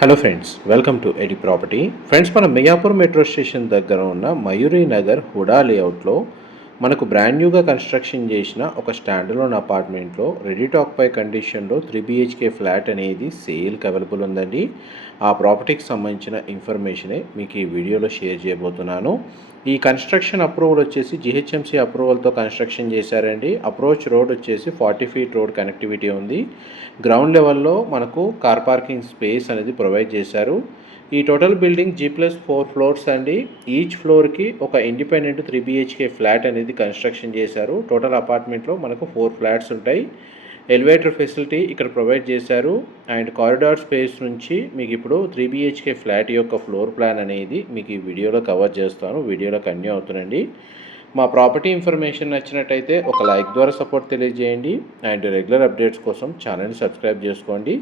Hello friends welcome to AD property friends మన Miyapur metro station దగ్గర ఉన్న మయూరి నగర్ హుడా లేఅవుట్లో మనకు బ్రాండ్ న్యూగా కన్స్ట్రక్షన్ చేసిన ఒక స్టాండలోన్ అపార్ట్మెంట్లో రెడీ టాక్ పై కండిషన్లో త్రీ బిహెచ్కే ఫ్లాట్ అనేది సేల్కి అవైలబుల్ ఉందండి. ఆ ప్రాపర్టీకి సంబంధించిన ఇన్ఫర్మేషనే మీకు ఈ వీడియోలో షేర్ చేయబోతున్నాను. ఈ కన్స్ట్రక్షన్ అప్రూవల్ వచ్చేసి జిహెచ్ఎంసీ అప్రూవల్తో కన్స్ట్రక్షన్ చేశారండి. అప్రోచ్ రోడ్ వచ్చేసి ఫార్టీ ఫీట్ రోడ్ కనెక్టివిటీ ఉంది. గ్రౌండ్ లెవెల్లో మనకు కార్ పార్కింగ్ స్పేస్ అనేది ప్రొవైడ్ చేశారు. ఈ total building G plus four floors అండి. ఈచ్ ఫ్లోర్కి ఒక ఇండిపెండెంట్ త్రీ బిహెచ్కే ఫ్లాట్ అనేది కన్స్ట్రక్షన్ చేశారు. టోటల్ అపార్ట్మెంట్లో మనకు ఫోర్ ఫ్లాట్స్ ఉంటాయి. ఎలివేటర్ ఫెసిలిటీ ఇక్కడ ప్రొవైడ్ చేశారు. అండ్ కారిడార్ స్పేస్ నుంచి మీకు ఇప్పుడు త్రీ బిహెచ్కే ఫ్లాట్ యొక్క ఫ్లోర్ ప్లాన్ అనేది మీకు ఈ వీడియోలో కవర్ చేస్తాను. వీడియోలో కన్యూ అవుతుందండి. మా ప్రాపర్టీ ఇన్ఫర్మేషన్ నచ్చినట్టయితే ఒక లైక్ ద్వారా సపోర్ట్ తెలియజేయండి. అండ్ రెగ్యులర్ అప్డేట్స్ కోసం ఛానల్ని సబ్స్క్రైబ్ చేసుకోండి.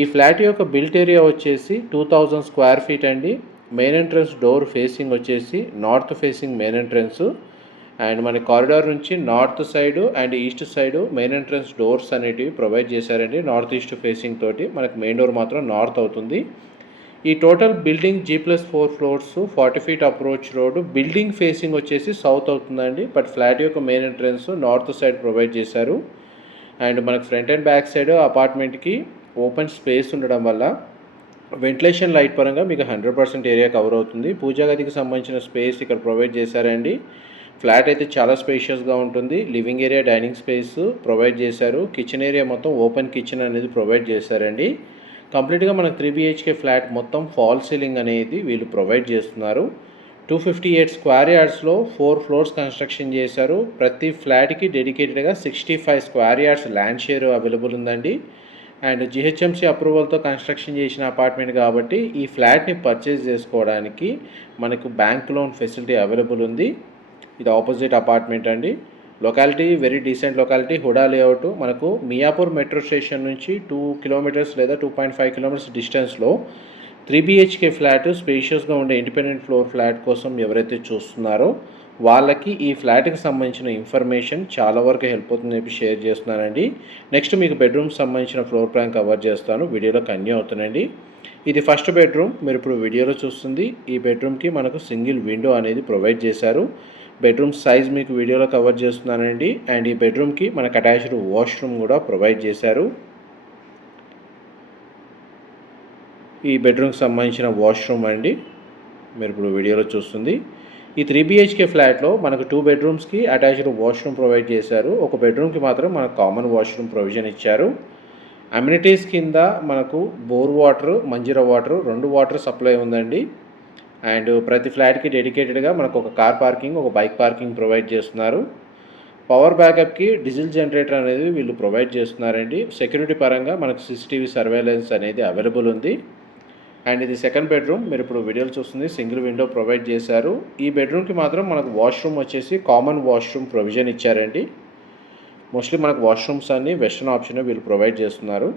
ఈ ఫ్లాట్ యొక్క బిల్ట్ ఏరియా వచ్చేసి టూ థౌజండ్ స్క్వేర్ ఫీట్ అండి. మెయిన్ ఎంట్రన్స్ డోర్ ఫేసింగ్ వచ్చేసి north facing main entrance. And మన కారిడార్ నుంచి north side and east side main entrance doors అనేటివి ప్రొవైడ్ చేశారండి. నార్త్ ఈస్ట్ ఫేసింగ్ తోటి మనకు మెయిన్ డోర్ మాత్రం నార్త్ అవుతుంది. ఈ total building G plus four floors forty feet approach road building facing వచ్చేసి సౌత్ అవుతుందండి. బట్ ఫ్లాట్ యొక్క main entrance north side provide చేశారు. అండ్ మనకు ఫ్రంట్ అండ్ బ్యాక్ సైడ్ అపార్ట్మెంట్కి ఓపెన్ స్పేస్ ఉండడం వల్ల వెంటిలేషన్ లైట్ పరంగా మీకు హండ్రెడ్ పర్సెంట్ ఏరియా కవర్ అవుతుంది. పూజా గదికి సంబంధించిన స్పేస్ ఇక్కడ ప్రొవైడ్ చేశారండి. ఫ్లాట్ అయితే చాలా స్పేషియస్గా ఉంటుంది. Living area dining space provide చేశారు. కిచెన్ ఏరియా మొత్తం ఓపెన్ కిచెన్ అనేది ప్రొవైడ్ చేశారండి. కంప్లీట్గా మనకు త్రీ బిహెచ్కే ఫ్లాట్ మొత్తం ఫాల్ సీలింగ్ అనేది వీళ్ళు ప్రొవైడ్ చేస్తున్నారు. టూ ఫిఫ్టీ ఎయిట్ స్క్వేర్ యార్డ్స్లో ఫోర్ ఫ్లోర్స్ కన్స్ట్రక్షన్ చేశారు. ప్రతి ఫ్లాట్కి డెడికేటెడ్గా sixty five square yards land share available ఉందండి. అండ్ జిహెచ్ఎంసీ అప్రూవల్తో కన్స్ట్రక్షన్ చేసిన అపార్ట్మెంట్ కాబట్టి ఈ ఫ్లాట్ని పర్చేస్ చేసుకోవడానికి మనకు బ్యాంక్ లోన్ ఫెసిలిటీ అవైలబుల్ ఉంది. ఇది ఆపోజిట్ అపార్ట్మెంట్ అండి. Locality very decent locality HUDA layout. మనకు మియాపూర్ మెట్రో స్టేషన్ నుంచి టూ కిలోమీటర్స్ లేదా టూ పాయింట్ ఫైవ్ కిలోమీటర్స్ డిస్టెన్స్లో త్రీ బిహెచ్కే ఫ్లాట్ స్పేషియస్గా ఉండే ఇండిపెండెంట్ ఫ్లోర్ ఫ్లాట్ కోసం ఎవరైతే చూస్తున్నారో వాళ్ళకి ఈ ఫ్లాట్కి సంబంధించిన ఇన్ఫర్మేషన్ చాలా వరకు హెల్ప్ అవుతుందని చెప్పి షేర్ చేస్తున్నానండి. నెక్స్ట్ మీకు బెడ్రూమ్కి సంబంధించిన ఫ్లోర్ ప్లాన్ కవర్ చేస్తాను. వీడియోలో కన్యూ అవుతుందండి ఇది ఫస్ట్ బెడ్రూమ్. మీరు ఇప్పుడు వీడియోలో చూస్తుంది. ఈ బెడ్రూమ్కి మనకు సింగిల్ విండో అనేది ప్రొవైడ్ చేశారు. బెడ్రూమ్ సైజ్ మీకు వీడియోలో కవర్ చేస్తున్నానండి. అండ్ ఈ బెడ్రూమ్కి మనకు అటాచ్డ్ వాష్రూమ్ కూడా ప్రొవైడ్ చేశారు. ఈ బెడ్రూమ్కి సంబంధించిన వాష్రూమ్ అండి. మీరు ఇప్పుడు వీడియోలో చూస్తుంది. ఈ త్రీ బిహెచ్కే ఫ్లాట్లో మనకు టూ బెడ్రూమ్స్కి అటాచ్డ్ వాష్రూమ్ ప్రొవైడ్ చేశారు. ఒక బెడ్రూమ్కి మాత్రం మనకు కామన్ వాష్రూమ్ ప్రొవిజన్ ఇచ్చారు. అమ్యూనిటీస్ కింద మనకు బోర్ వాటర్ మంజీరా వాటర్ రెండు వాటర్ సప్లై ఉందండి. అండ్ ప్రతి ఫ్లాట్కి డెడికేటెడ్గా మనకు ఒక కార్ పార్కింగ్ ఒక బైక్ పార్కింగ్ ప్రొవైడ్ చేస్తున్నారు. పవర్ బ్యాకప్కి డీజిల్ జనరేటర్ అనేది వీళ్ళు ప్రొవైడ్ చేస్తున్నారండి. సెక్యూరిటీ పరంగా మనకు సీసీటీవీ సర్వేలెన్స్ అనేది అవైలబుల్ ఉంది. అండ్ ఇది సెకండ్ బెడ్రూమ్ మీరు ఇప్పుడు వీడియోలు చూస్తుంది సింగిల్ విండో ప్రొవైడ్ చేశారు. ఈ బెడ్రూమ్కి మాత్రం మనకు వాష్రూమ్ వచ్చేసి కామన్ వాష్రూమ్ ప్రొవిజన్ ఇచ్చారండి. మోస్ట్లీ మనకు వాష్రూమ్స్ అన్ని వెస్ట్రన్ ఆప్షన్ వీళ్ళు ప్రొవైడ్ చేస్తున్నారు.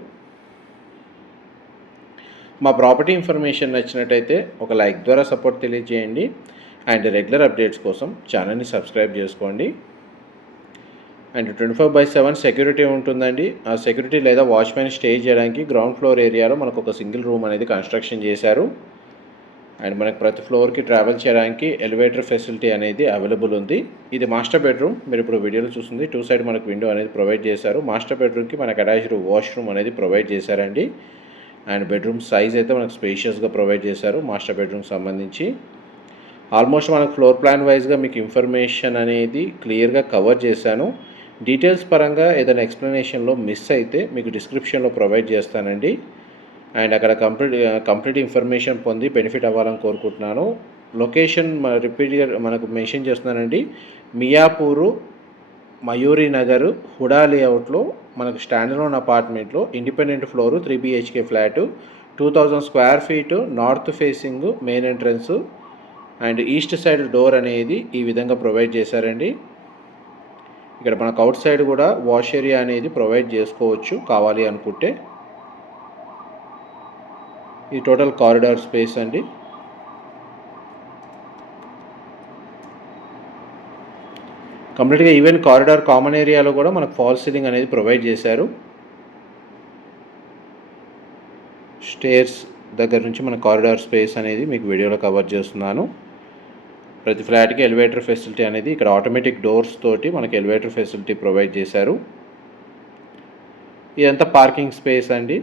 మా ప్రాపర్టీ ఇన్ఫర్మేషన్ నచ్చినట్టయితే ఒక లైక్ ద్వారా సపోర్ట్ తెలియజేయండి. అండ్ రెగ్యులర్ అప్డేట్స్ కోసం ఛానల్ని సబ్స్క్రైబ్ చేసుకోండి. And twenty four by seven security ఉంటుందండి. ఆ సెక్యూరిటీ లేదా వాచ్మెన్ స్టే చేయడానికి గ్రౌండ్ ఫ్లోర్ ఏరియాలో మనకు ఒక సింగిల్ రూమ్ అనేది కన్స్ట్రక్షన్ చేశారు. అండ్ మనకు ప్రతి ఫ్లోర్కి ట్రావెల్ చేయడానికి ఎలివేటర్ ఫెసిలిటీ అనేది అవైలబుల్ ఉంది. ఇది మాస్టర్ బెడ్రూమ్. మీరు ఇప్పుడు వీడియోలో చూస్తుంది. టూ సైడ్ మనకు విండో అనేది ప్రొవైడ్ చేశారు. మాస్టర్ బెడ్రూమ్కి మనకు అటాచ్డ్ వాష్రూమ్ అనేది ప్రొవైడ్ చేశారండి. అండ్ బెడ్రూమ్ సైజ్ అయితే మనకు స్పేషియస్గా ప్రొవైడ్ చేశారు మాస్టర్ బెడ్రూమ్ సంబంధించి. ఆల్మోస్ట్ మనకు ఫ్లోర్ ప్లాన్ వైజ్గా మీకు ఇన్ఫర్మేషన్ అనేది క్లియర్గా కవర్ చేశాను. డీటెయిల్స్ పరంగా ఏదైనా ఎక్స్ప్లెనేషన్లో మిస్ అయితే మీకు డిస్క్రిప్షన్లో ప్రొవైడ్ చేస్తానండి. అండ్ అక్కడ కంప్లీట్ కంప్లీట్ ఇన్ఫర్మేషన్ పొంది బెనిఫిట్ అవ్వాలని కోరుకుంటున్నాను. లొకేషన్ రిపీట్గా మనకు మెన్షన్ చేస్తున్నానండి. మియాపూరు మయూరి నగర్ హుడా లేఅవుట్లో మనకు స్టాండర్లోన్ అపార్ట్మెంట్లో independent floor three BHK flat two thousand square feet north facing main entrance and east side door అనేది ఈ విధంగా ప్రొవైడ్ చేశారండి. ఇక్కడ మనకు అవుట్ సైడ్ కూడా వాష్ ఏరియా అనేది ప్రొవైడ్ చేసుకోవచ్చు కావాలి అనుకుంటే. ఈ టోటల్ కారిడార్ స్పేస్ అండి. కంప్లీట్గా ఈవెన్ కారిడార్ కామన్ ఏరియాలో కూడా మనకు ఫాల్ సీలింగ్ అనేది ప్రొవైడ్ చేశారు. స్టేర్స్ దగ్గర నుంచి మన కారిడార్ స్పేస్ అనేది మీకు వీడియోలో కవర్ చేస్తున్నాను. ప్రతి ఫ్లాట్కి ఎలివేటర్ ఫెసిలిటీ అనేది ఇక్కడ ఆటోమేటిక్ డోర్స్ తోటి మనకి ఎలివేటర్ ఫెసిలిటీ ప్రొవైడ్ చేశారు. ఇదంతా పార్కింగ్ స్పేస్ అండి.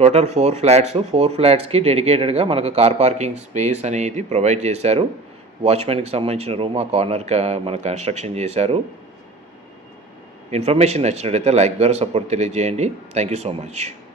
టోటల్ ఫోర్ ఫ్లాట్స్ ఫోర్ ఫ్లాట్స్కి డెడికేటెడ్గా మనకు కార్ పార్కింగ్ స్పేస్ అనేది ప్రొవైడ్ చేశారు. వాచ్మెన్కి సంబంధించిన రూమ్ ఆ కార్నర్ మన కన్స్ట్రక్షన్ చేశారు. ఇన్ఫర్మేషన్ నచ్చినట్లయితే లైక్ ద్వారా సపోర్ట్ తెలియజేయండి. Thank you so much.